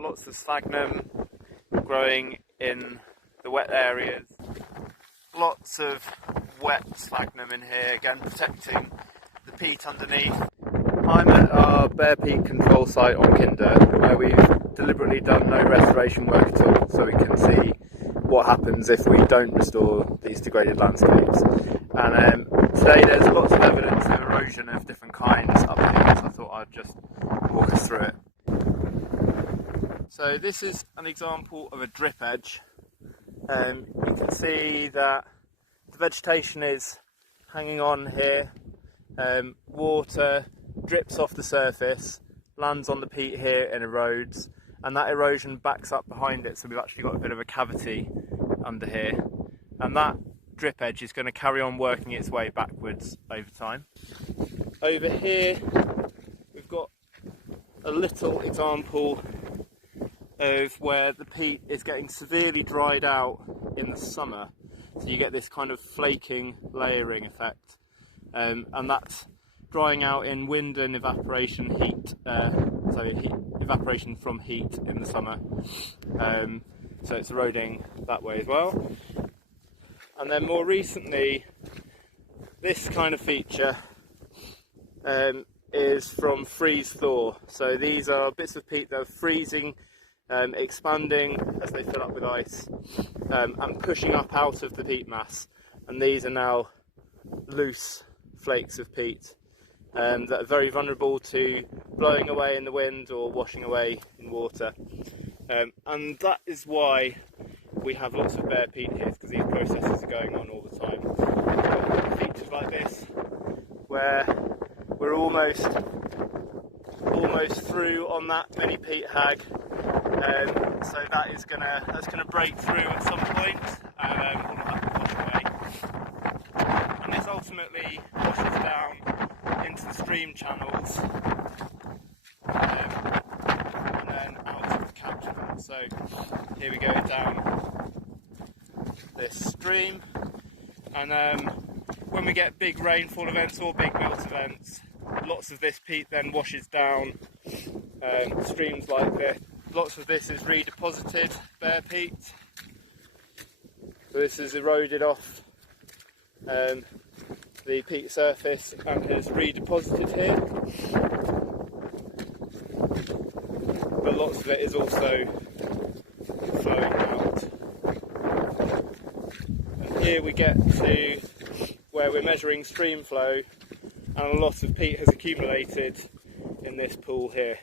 got lots of sphagnum growing in the wet areas. Lots of wet sphagnum in here, again protecting the peat underneath. I'm at our bare peat control site on Kinder, where we've deliberately done no restoration work at all, so we can see what happens if we don't restore these degraded landscapes. And today there's lots of evidence of erosion of different kinds up here, so I thought I'd just walk us through it. So this is an example of a drip edge. You can see that the vegetation is hanging on here. Water drips off the surface, lands on the peat here and erodes, and that erosion backs up behind it, so we've actually got a bit of a cavity under here, and that drip edge is going to carry on working its way backwards over time. Over here we've got a little example of where the peat is getting severely dried out in the summer, so you get this kind of flaking layering effect, and that's drying out in wind and evaporation evaporation from heat in the summer, so it's eroding that way as well. And then more recently, this kind of feature is from freeze thaw. So these are bits of peat that are freezing, expanding as they fill up with ice, and pushing up out of the peat mass, and these are now loose flakes of peat that are very vulnerable to blowing away in the wind or washing away in water, and that is why we have lots of bare peat here, because these processes are going on all the time. Features like this, where we're almost through on that mini peat hag, so that's gonna break through at some point, and all of that will wash away. And this ultimately washes down into the stream channels, and then out of the catchment. So here we go down this stream, and when we get big rainfall events or big melt events, lots of this peat then washes down streams like this. Lots of this is redeposited bare peat. So this is eroded off the peat surface and is redeposited here. But lots of it is also flowing out. And here we get to where we're measuring stream flow, and a lot of peat has accumulated in this pool here.